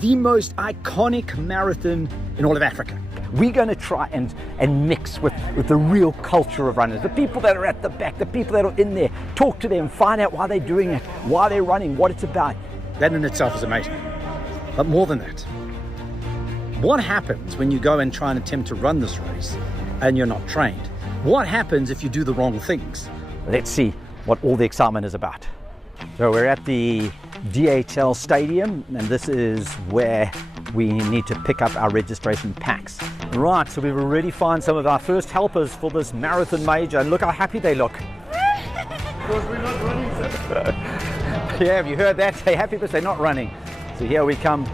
the most iconic marathon in all of Africa. We're going to try and mix with the real culture of runners, the people that are at the back, the people that are in there, talk to them, find out why they're doing it, why they're running, what it's about. That in itself is amazing. But more than that, what happens when you go and try and attempt to run this race and you're not trained? What happens if you do the wrong things? Let's see what all the excitement is about. So we're at the DHL Stadium, and this is where we need to pick up our registration packs. Right, so we've already found some of our first helpers for this marathon major, and look how happy they look. Because we're not running, sir. Yeah, have you heard that? They're happy because they're not running. So here we come.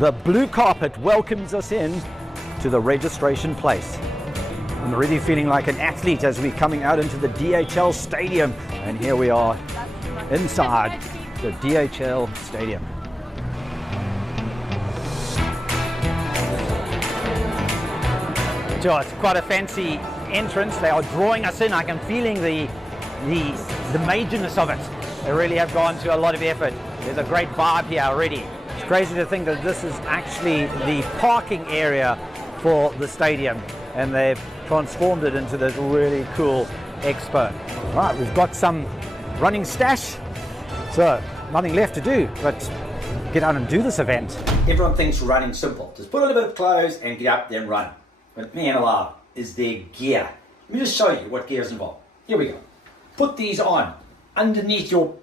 The blue carpet welcomes us in to the registration place. I'm already feeling like an athlete as we're coming out into the DHL Stadium, and here we are inside the DHL Stadium. So it's quite a fancy entrance. They are drawing us in. I can feeling the majorness of it. They really have gone to a lot of effort. There's a great vibe here already. It's crazy to think that this is actually the parking area for the stadium, and they've transformed it into this really cool expo. Right, we've got some running stash, so nothing left to do but get out and do this event. Everyone thinks running simple. Just put on a bit of clothes and get up then run. But man alive, is there gear. Let me just show you what gear is involved. Here we go. Put these on underneath your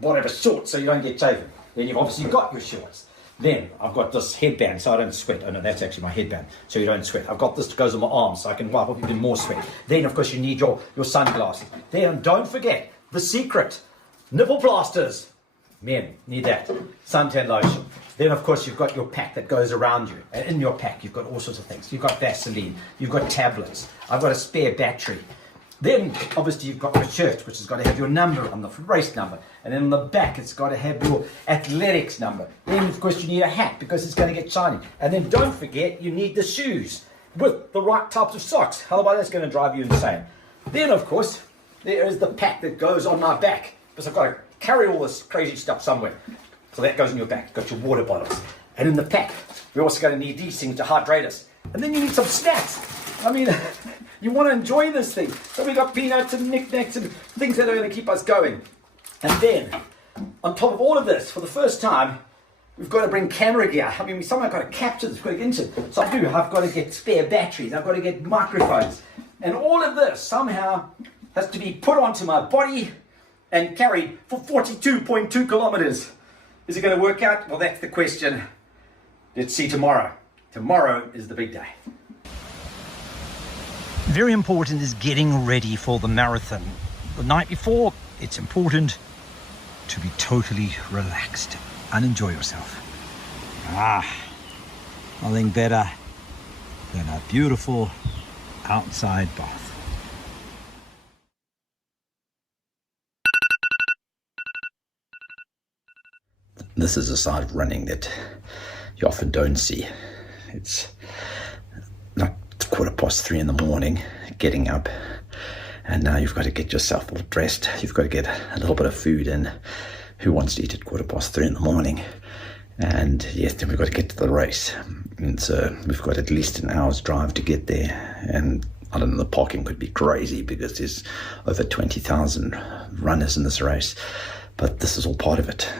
whatever shorts so you don't get chafing. Then you've obviously got your shorts. Then I've got this headband so I don't sweat. Oh no, that's actually my headband, so you don't sweat. I've got this that goes on my arms so I can wipe off even more sweat. Then of course you need your sunglasses. Then don't forget the secret, nipple plasters. Men need that. Suntan lotion. Then of course you've got your pack that goes around you. And in your pack you've got all sorts of things. You've got Vaseline, you've got tablets. I've got a spare battery. Then obviously you've got your shirt, which has got to have your number on the race number. And then on the back it's got to have your athletics number. Then of course you need a hat because it's going to get shiny. And then don't forget you need the shoes with the right types of socks. Otherwise that's going to drive you insane. Then of course there is the pack that goes on my back because I've got to carry all this crazy stuff somewhere. So that goes in your back. You've got your water bottles. And in the pack we're also going to need these things to hydrate us. And then you need some snacks. I mean, you want to enjoy this thing. So we got peanuts and knickknacks and things that are going to keep us going. And then, on top of all of this, for the first time, we've got to bring camera gear. I mean, we somehow got to capture this, we've got to get into it. So I've got to get spare batteries, I've got to get microphones. And all of this somehow has to be put onto my body and carried for 42.2 kilometers. Is it going to work out? Well, that's the question. Let's see tomorrow. Tomorrow is the big day. Very important is getting ready for the marathon. The night before, it's important to be totally relaxed and enjoy yourself. Nothing better than a beautiful outside bath. This is a side of running that you often don't see. It's like 3:15 in the morning, getting up, and now you've got to get yourself all dressed. You've got to get a little bit of food in. Who wants to eat at 3:15 in the morning? And yes, then we've got to get to the race. And so we've got at least an hour's drive to get there. And I don't know, the parking could be crazy because there's over 20,000 runners in this race. But this is all part of it.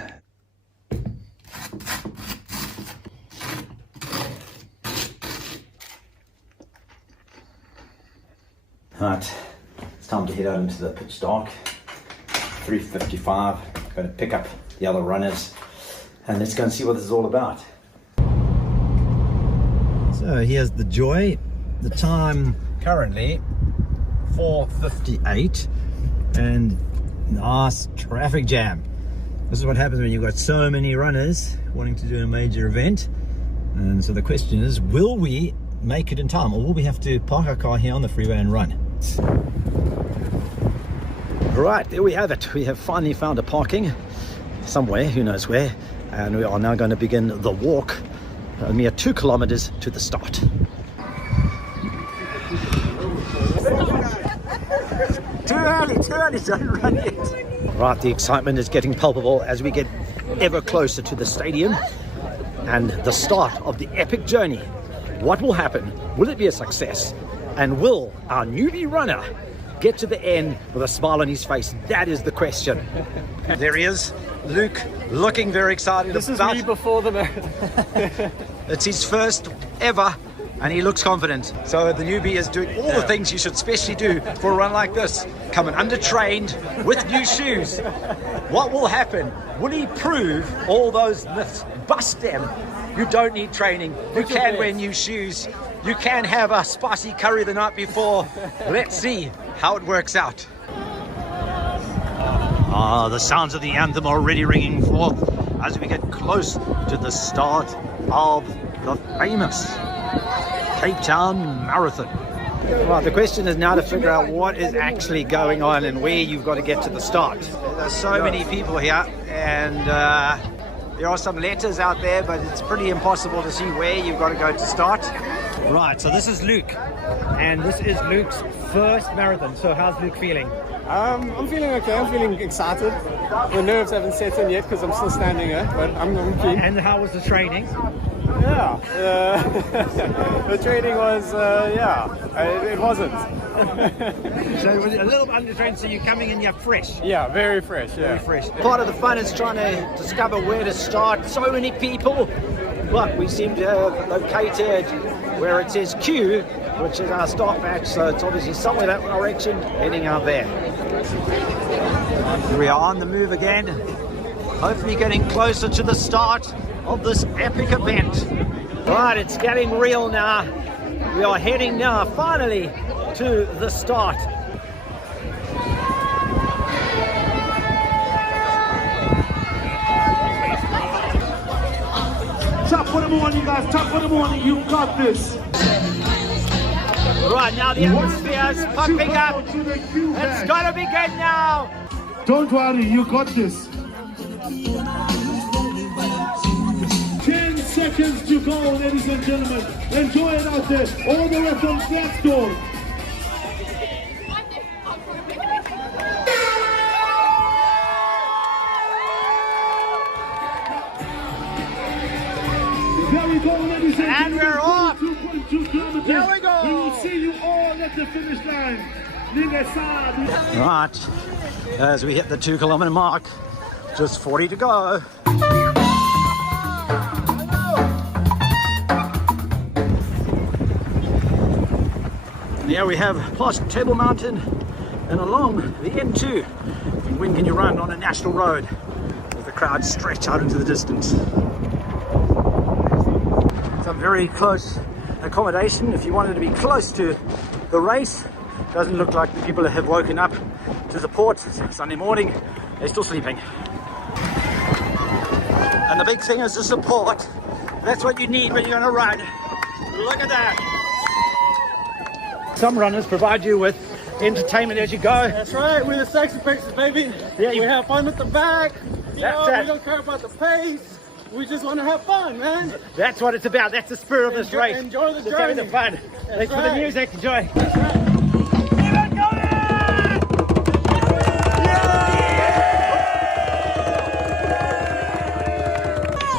Right, it's time to head out into the pitch dark. 3:55, going to pick up the other runners and let's go and see what this is all about. So here's the Joy. The time currently 4:58 and nice traffic jam. This is what happens when you've got so many runners wanting to do a major event. And so the question is, will we make it in time, or will we have to park our car here on the freeway and run? Right, there we have it. We have finally found a parking somewhere, who knows where, and we are now going to begin the walk, a mere 2 kilometers to the start. Too early, don't run yet. Right, the excitement is getting palpable as we get ever closer to the stadium. and the start of the epic journey. What will happen? Will it be a success? And will our newbie runner get to the end with a smile on his face? That is the question. There he is, Luke, looking very excited. This is me before the marathon. It's his first ever, and he looks confident. So the newbie is doing all the things you should especially do for a run like this. Coming under-trained with new shoes. What will happen? Will he prove all those myths? Bust them. You don't need training. You can wear new shoes. You can have a spicy curry the night before. Let's see how it works out. Ah, the sounds of the anthem are already ringing forth as we get close to the start of the famous Cape Town Marathon. Right, the question is now to figure out what is actually going on and where you've got to get to the start. There's so many people here, and there are some letters out there, but it's pretty impossible to see where you've got to go to start. Right, so this is Luke, and this is Luke's first marathon. So how's Luke feeling? I'm feeling okay. I'm feeling excited. The nerves haven't set in yet because I'm still standing here, but I'm keen. And how was the training? Yeah, the training was, it wasn't. So it was a little bit undertrained, so you're coming in, you're fresh. Yeah, very fresh, yeah. Very fresh. Part of the fun is trying to discover where to start. So many people, but we seem to have located where it says Q, which is our start match, so it's obviously somewhere that direction, heading out there. We are on the move again, hopefully getting closer to the start of this epic event. Right, it's getting real now. We are heading now finally to the start. Top of the morning, guys, top of the morning, you got this. Right, now the atmosphere is pumping up. It's gotta be good now. Don't worry, you got this. 10 seconds to go, ladies and gentlemen. Enjoy it out there. All the way from that door. There we go, ladies and gentlemen. And we're off. 2.2 kilometers. There we go. We will see you all at the finish line. Right, as we hit the 2 kilometer mark, just 40 to go. Here we have past Table Mountain and along the N2. When can you run on a national road as the crowd stretch out into the distance? Some very close accommodation if you wanted to be close to the race. Doesn't look like the people have woken up to support. It's Sunday morning, they're still sleeping. And the big thing is the support. That's what you need when you're on a run. Look at that. Some runners provide you with entertainment as you go. That's right, we're the sexy pictures, baby. Yeah, we have fun at the back. That's we it. don't care about the pace. We just want to have fun, man. That's what it's about. That's the spirit of this race. Enjoy the Just having the journey. fun. Thanks for the right. music. Enjoy.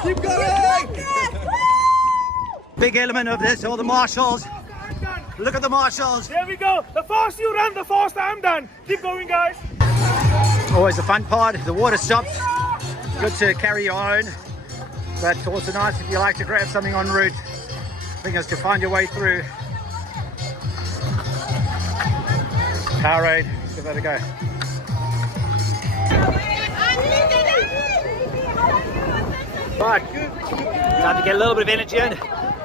Keep going! Big element of this, all the marshals. Look at the marshals. There we go. The faster you run, the faster I'm done. Keep going, guys. Always the fun part. The water stops. Good to carry your own, but also nice if you like to grab something en route. Thing is to find your way through. Powerade. Let's give that a go. Right, time to get a little bit of energy in.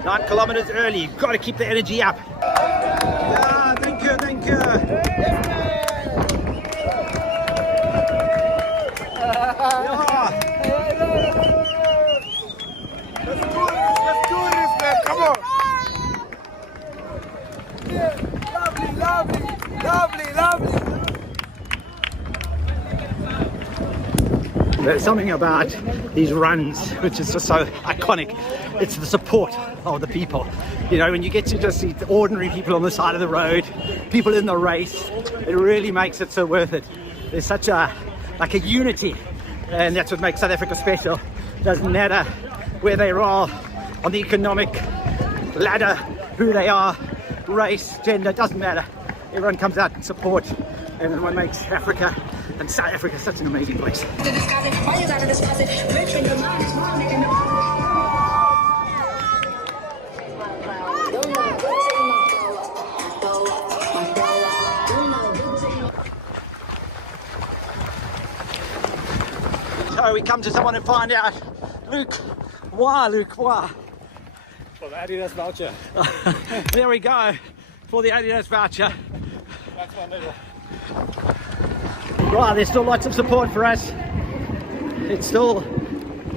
9 kilometers early. You've got to keep the energy up. Yeah, thank you, thank you. Let's do this, man. Come on. Lovely. There's something about these runs which is just so iconic. It's the support of the people. You know, when you get to just see the ordinary people on the side of the road, people in the race, it really makes it so worth it. There's such a unity, and that's what makes South Africa special. Doesn't matter where they are on the economic ladder, who they are, race, gender, doesn't matter. Everyone comes out and support, and then what makes Africa and South Africa such an amazing place. To discuss it, why you gotta discuss it? Literally, your mind is wrong, making no. So we come to someone and find out, Luke, why? For the Adidas voucher. There we go, for the Adidas voucher. That's my medal. Right, there's still lots of support for us. It's still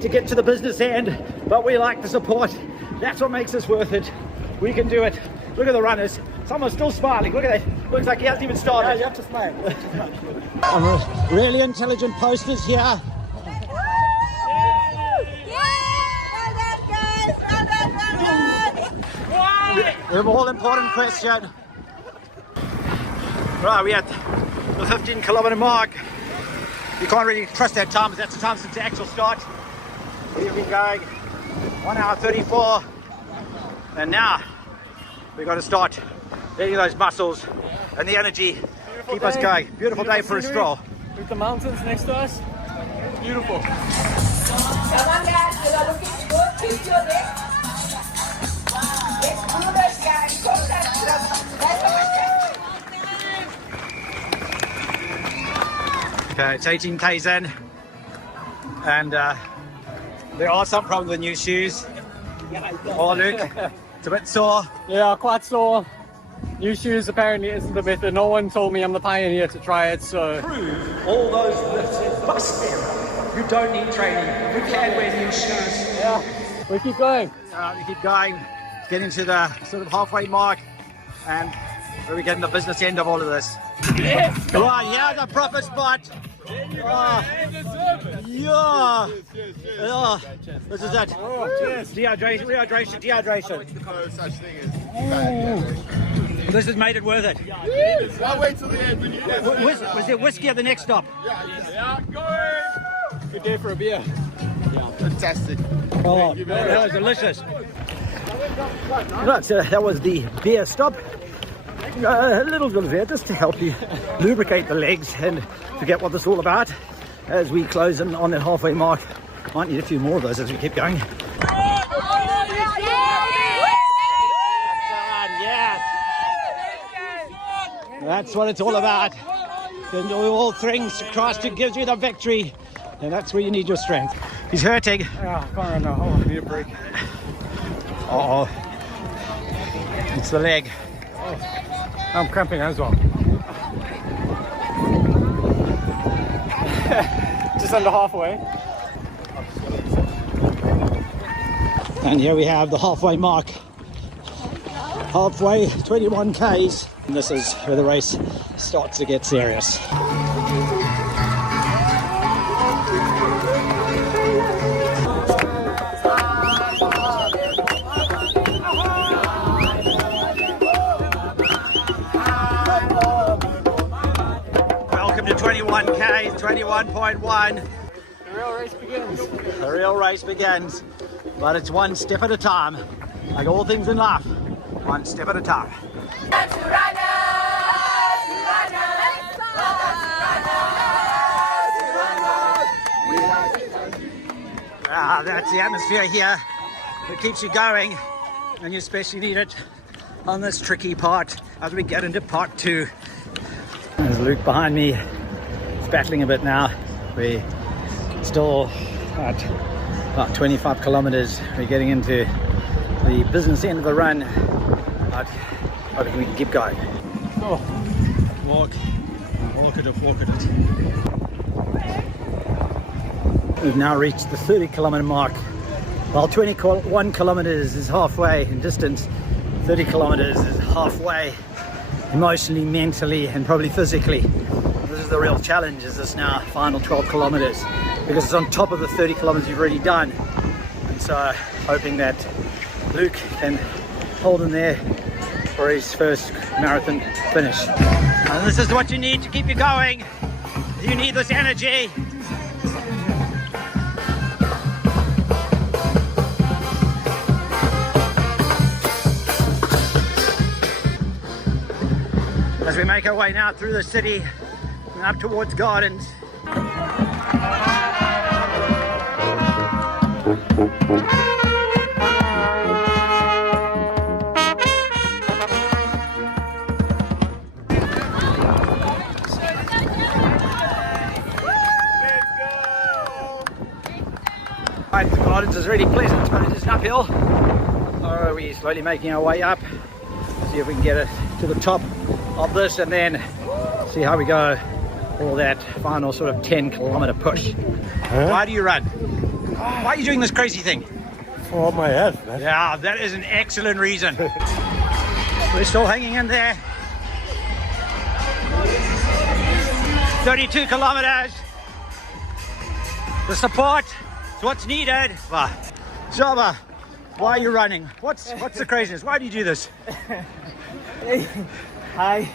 to get to the business end, but we like the support. That's what makes us worth it. We can do it. Look at the runners. Someone's still smiling. Look at that. Looks like he hasn't even started. Yeah, you have to smile. Really intelligent posters here. The all-important question. Right, we're at the 15-kilometer mark. You can't really trust that time, but that's the time since the actual start. We've been going 1 hour 34, and now we've got to start getting those muscles and the energy keep us going. Beautiful day for a stroll. With the mountains next to us. Beautiful. Come on, guys, you are looking good. Keep your neck. Let's do this, guys. Go, Okay, it's 18 k's in, and there are some problems with new shoes. Oh, Luke, it's a bit sore. Yeah, quite sore. New shoes apparently isn't the method. No one told me I'm the pioneer to try it, so. Prove all those lifts in bus area. You don't need training. You can wear new shoes. Yeah, we keep going. We keep going, getting to the sort of halfway mark, and we're getting the business end of all of this. Yes. Right, here's a proper spot. Yeah. This is it. Dehydration. No such thing as This has made it worth it. I'll wait till the end when you get Was there whiskey at the next stop? Good day for a beer. fantastic. Oh, that was delicious. Right, so that was the beer stop. A little bit of there just to help you lubricate the legs and forget what this is all about as we close in on the halfway mark. Might need a few more of those as we keep going. That's what it's all about. And all things to Christ who gives you the victory, and that's where you need your strength. He's hurting. Yeah, I can't run now. Oh, I need a break. Oh, it's the leg. I'm cramping as well. Just under halfway. And here we have the halfway mark. Halfway, 21 k's. And this is where the race starts to get serious. Welcome to 21k, 21.1. The real race begins. The real race begins, but it's one step at a time. Like all things in life, one step at a time. That's the atmosphere here. It keeps you going, and you especially need it on this tricky part as we get into part 2. There's Luke behind me. He's battling a bit now. We're still at about 25 kilometers. We're getting into the business end of the run. But hopefully we can keep going. Oh, walk at it. We've now reached the 30 kilometer mark. While 21 kilometers is halfway in distance, 30 kilometers is halfway emotionally, mentally, and probably physically. This is the real challenge, is this now final 12 kilometers, because it's on top of the 30 kilometers you've already done. And so hoping that Luke can hold in there for his first marathon finish. And this is what you need to keep you going. You need this energy. as we make our way now through the city and up towards Gardens. Right, the Gardens is really pleasant, but it is uphill. So we're slowly making our way up. See if we can get it to the top of this and then see how we go for that final sort of 10-kilometer push. Why do you run? Why are you doing this crazy thing? For my health, man. Yeah, that is an excellent reason. We're still hanging in there. 32 kilometers. The support is what's needed. Zaba, why are you running? What's the craziness? Why do you do this? Hi.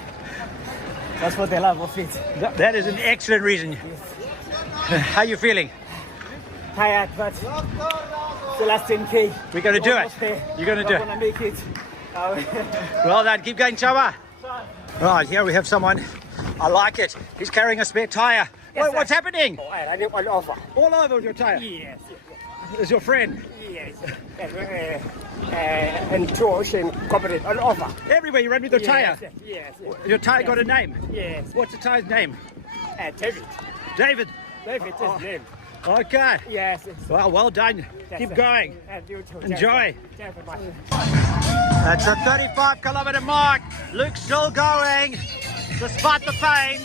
That's what they love of it. That is an excellent reason. How are you feeling? Tired, but the last 10k. We're going to do it. You're going to do it. I'm gonna make it. Well done. Keep going, Chaba. Right, here we have someone. I like it. He's carrying a spare tire. Yes, What's happening? Oh, I need all over. All over your tire. Yes. Is your friend? Yes. And two ocean covered all over. Everywhere you ran with your tire. Yes. Your tire got a name. Yes. What's the tire's name? David. David. David is his name. Okay. Yes. Well done. Keep going. And you too. Enjoy. Thank you very much. That's a 35-kilometer mark. Luke's still going, despite the pain.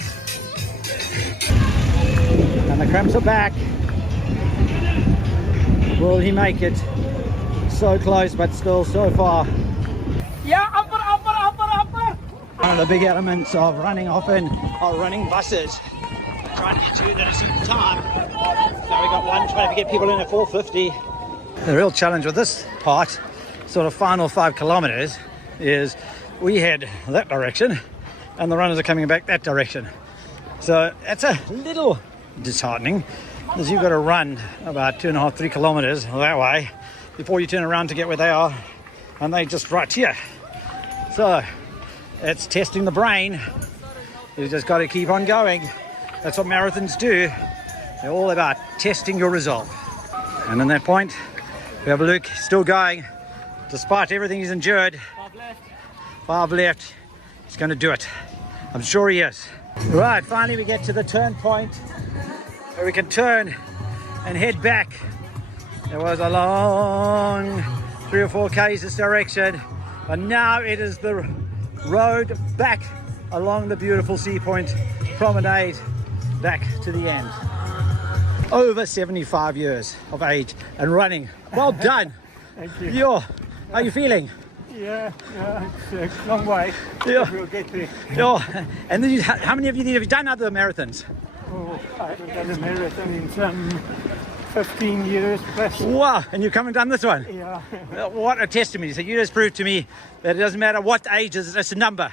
And the cramps are back. Will he make it? So close, but still so far. Yeah, upper. One of the big elements of running often are running buses. Trying to get you in at a certain time. So we got one trying to get people in at 4:50. The real challenge with this part, sort of final 5 kilometers, is we head that direction and the runners are coming back that direction. So it's a little disheartening, because you've got to run about 2.5-3 kilometers that way before you turn around to get where they are, and they just right here. So it's testing the brain. You just got to keep on going. That's what marathons do. They're all about testing your resolve. And in that point, we have Luke still going, despite everything he's endured. 5 left. He's going to do it. I'm sure he is. Right, finally we get to the turn point where we can turn and head back. There was a long 3 or 4 k's this direction, but now it is the road back along the beautiful Sea Point promenade back to the end. Over 75 years of age and running. Well done. Thank you. How are you feeling? Yeah, it's a long way. Yeah. We'll get there. Yeah. And then how many of you have done other marathons? Oh, I haven't done a marathon in some 15 years plus. Wow, and you've come and done this one? Yeah. What a testimony. So you just proved to me that it doesn't matter what age, it's a number.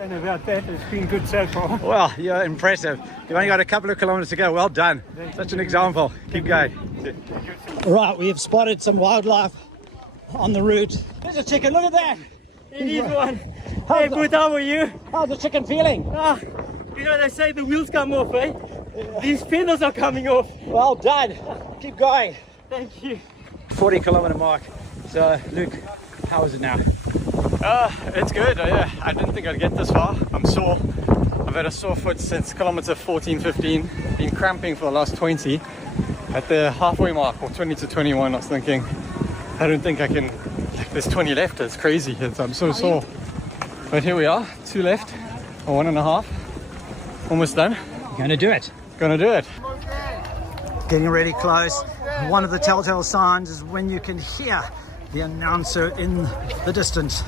And about that, it's been good so far. Well, you're impressive. You've only got a couple of kilometers to go. Well done. Such an example. Keep going. Right, we have spotted some wildlife on the route. There's a chicken, look at that. It is one. Hey, good, how are you? How's the chicken feeling? You know, they say the wheels come off, eh? These feathers are coming off. Well done. Keep going. Thank you. 40-kilometer mark. So, Luke, how is it now? It's good. Yeah, I didn't think I'd get this far. I'm sore. I've had a sore foot since kilometer 14, 15. Been cramping for the last 20. At the halfway mark, or 20 to 21, I was thinking, I don't think I can. Like, there's 20 left. It's crazy. I'm so sore. But here we are. 2 left, or 1.5. Almost done. You're going to do it. Gonna do it. Getting really close. One of the telltale signs is when you can hear the announcer in the distance.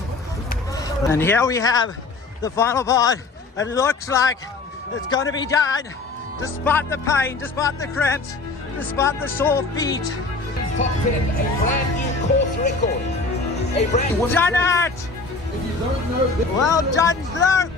And here we have the final part. It looks like it's going to be done, despite the pain, despite the cramps, despite the sore feet. Top 10, a brand new course record. A brand new Done it! If you don't know, Well done, Luke!